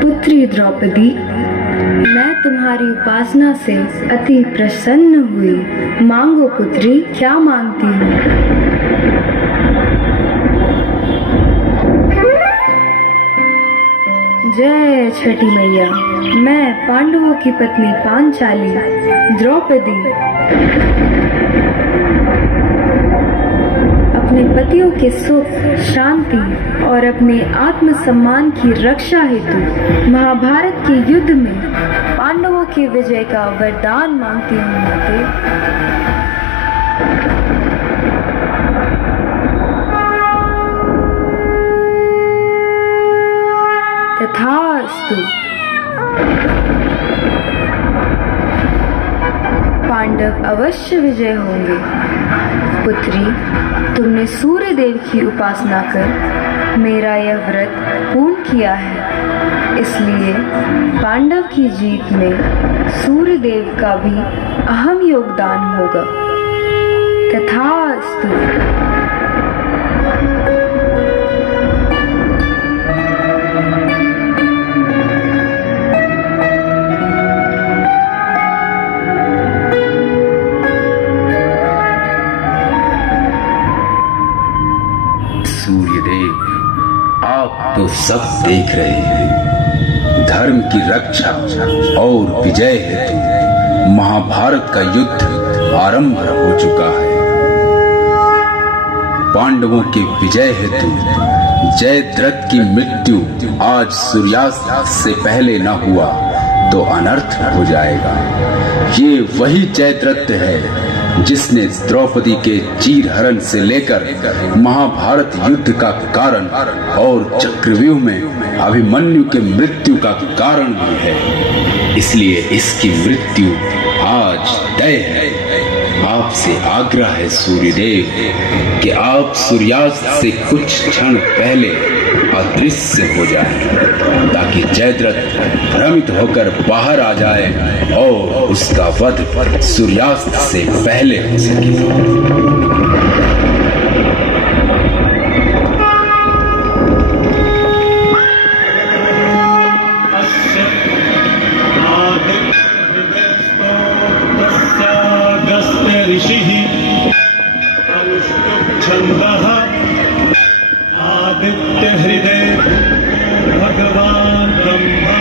पुत्री द्रौपदी, मैं तुम्हारी उपासना से अति प्रसन्न हुई। मांगो पुत्री, क्या मांगती हो? जय छठी मैया। मैं पांडवों की पत्नी पांचाली द्रौपदी अपने पतियों के सुख, शांति और अपने आत्मसम्मान की रक्षा हेतु महाभारत के युद्ध में पांडवों की विजय का वरदान मांगती हूँ। माते, तथास्तु। पांडव अवश्य विजय होंगे। पुत्री, तुमने सूर्य देव की उपासना कर मेरा यह व्रत पूर्ण किया है, इसलिए पांडव की जीत में सूर्य देव का भी अहम योगदान होगा। तथास्तु। सूर्यदेव, आप तो सब देख रहे हैं। धर्म की रक्षा और विजय हेतु महाभारत का युद्ध आरंभ हो चुका है। पांडवों के विजय हेतु जयद्रथ की मृत्यु आज सूर्यास्त से पहले न हुआ तो अनर्थ हो जाएगा। ये वही जयद्रथ है जिसने द्रौपदी के चीरहरण से लेकर महाभारत युद्ध का कारण और चक्रव्यूह में अभिमन्यु के मृत्यु का कारण भी है। इसलिए इसकी मृत्यु आज तय है। आपसे आग्रह है सूर्यदेव कि आप सूर्यास्त से कुछ क्षण पहले अदृश्य हो जाएं, ताकि जयद्रथ भ्रमित होकर बाहर आ जाए और उसका वध सूर्यास्त से पहले हो सके। आदित्य हृदय भगवान ब्रह्मा।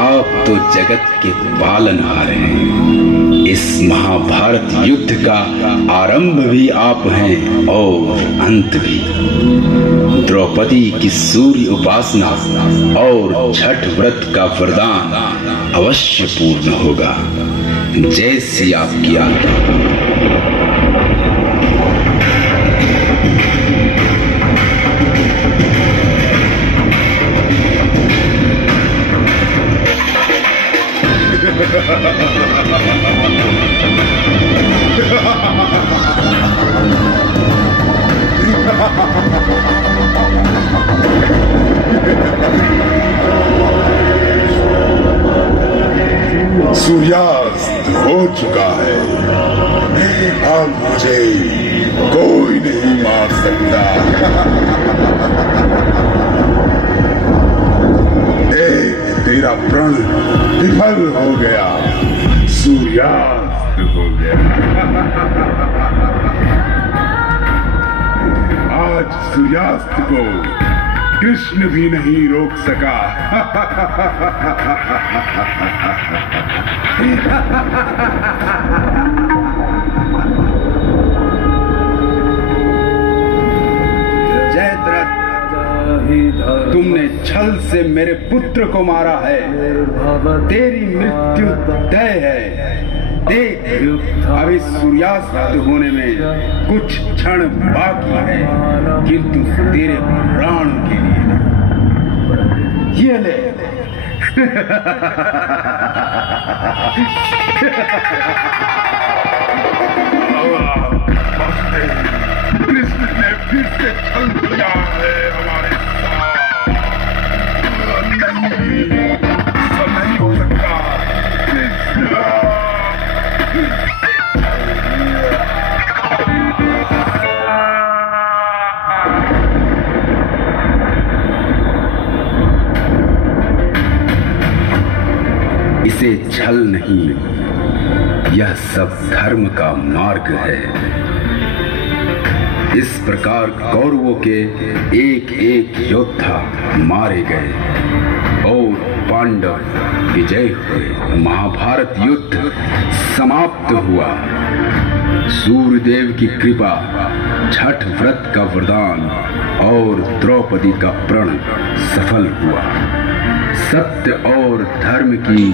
आप तो जगत के पालनहार हैं। इस महाभारत युद्ध का आरंभ भी आप हैं और अंत भी। द्रौपदी की सूर्य उपासना और छठ व्रत का वरदान अवश्य पूर्ण होगा, जैसी आपकी आज्ञा। सूर्यास्त हो चुका है। अब मुझे कोई नहीं मार सकता। तेरा प्रण विफल हो गया, सूर्यास्त हो गया। आज सूर्यास्त को कृष्ण भी नहीं रोक सका। जयद्रथ, तुमने छल से मेरे पुत्र को मारा है। तेरी मृत्यु तय है। देख, अभी सूर्यास्त होने में कुछ क्षण बाकी है, किंतु तेरे प्राण के लिए ये ले। कृष्ण ने फिर से छल किया है हमारे साथ। नहीं, सब नहीं इससे छल नहीं, यह सब धर्म का मार्ग है। इस प्रकार कौरवों के एक एक योद्धा मारे गए और पांडव विजय हुए। महाभारत युद्ध समाप्त हुआ। सूर्यदेव की कृपा, छठ व्रत का वरदान और द्रौपदी का प्रण सफल हुआ। सत्य और धर्म की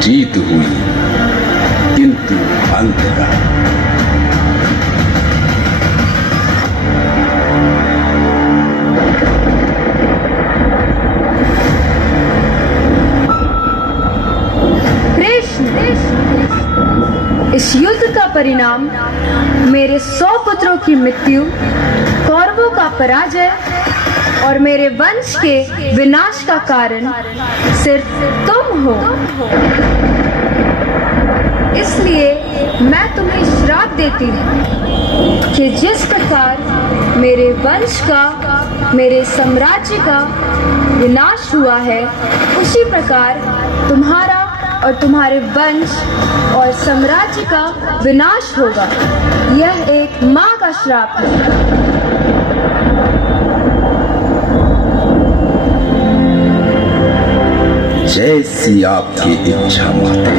जीत हुई, किंतु अंततः इस युद्ध का परिणाम मेरे 100 पुत्रों की मृत्यु, कौरवों का पराजय और मेरे वंश के विनाश का कारण सिर्फ तुम हो। इसलिए मैं तुम्हें श्राप देती हूँ कि जिस प्रकार मेरे वंश का, मेरे साम्राज्य का विनाश हुआ है, उसी प्रकार तुम्हारा और तुम्हारे वंश और साम्राज्य का विनाश होगा। यह एक माँ का श्राप है। जैसी आपकी इच्छा माते।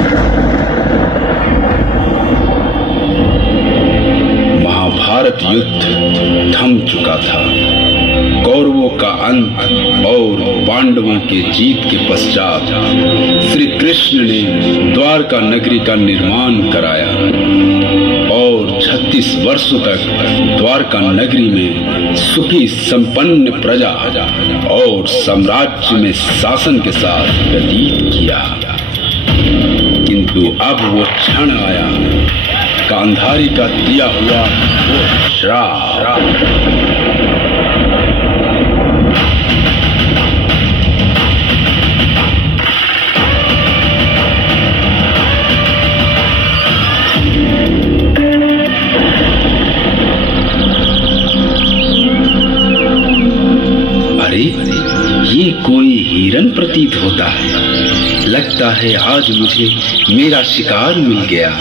महाभारत युद्ध थम चुका था। कौरवों का अंत और पांडवों के जीत के पश्चात श्री कृष्ण ने द्वारका नगरी का निर्माण कराया और 36 वर्षों तक द्वारका नगरी में सुखी संपन्न प्रजा और साम्राज्य में शासन के साथ व्यतीत किया। किंतु अब वो क्षण आया, गांधारी का दिया हुआ वो श्राप। ये कोई हिरन प्रतीत होता है। लगता है आज मुझे मेरा शिकार मिल गया।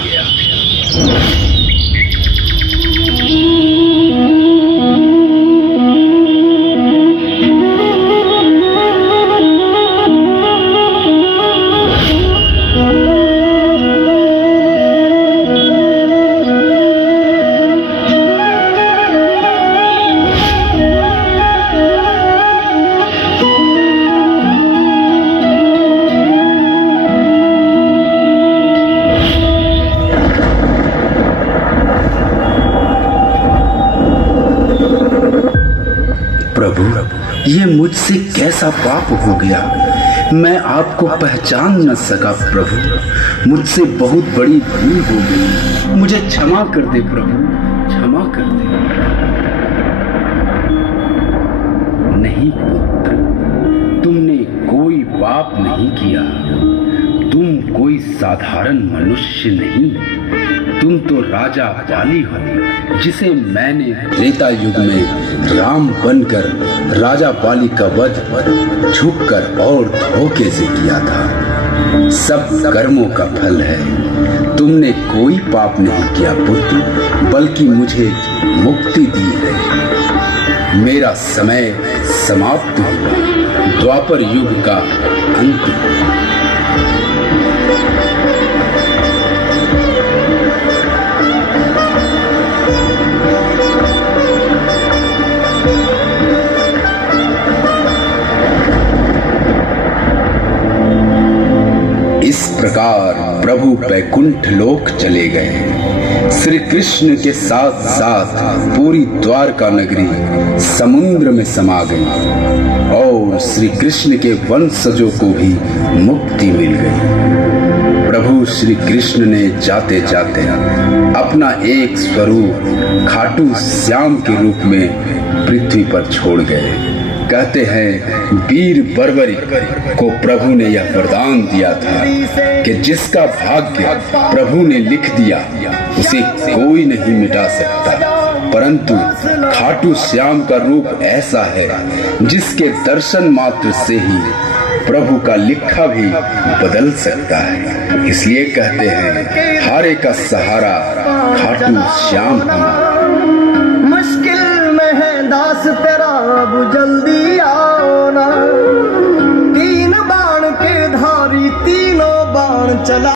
ये मुझसे कैसा पाप हो गया, मैं आपको पहचान न सका प्रभु। मुझसे बहुत बड़ी भूल हो गई, मुझे क्षमा कर दे प्रभु, क्षमा कर दे। नहीं पुत्र, तुमने कोई पाप नहीं किया। तुम कोई साधारण मनुष्य नहीं, तुम तो राजा बाली हो, जिसे मैंने त्रेता युग में राम बनकर राजा बाली का वध झुककर और धोखे से किया था। सब कर्मों का फल है। तुमने कोई पाप नहीं किया पुत्र, बल्कि मुझे मुक्ति दी है। मेरा समय समाप्त हुआ, द्वापर युग का अंत। इस प्रकार प्रभु बैकुंठ लोक चले गए। श्री कृष्ण के साथ साथ पूरी द्वारका नगरी समुद्र में समा गई और श्री कृष्ण के वंशजों को भी मुक्ति मिल गई। प्रभु श्री कृष्ण ने जाते जाते अपना एक स्वरूप खाटू श्याम के रूप में पृथ्वी पर छोड़ गए। कहते हैं वीर बर्बरी को प्रभु ने यह वरदान दिया था कि जिसका भाग्य प्रभु ने लिख दिया उसे कोई नहीं मिटा सकता। परंतु खाटू श्याम का रूप ऐसा है जिसके दर्शन मात्र से ही प्रभु का लिखा भी बदल सकता है। इसलिए कहते हैं हारे का सहारा खाटू श्याम हमारा।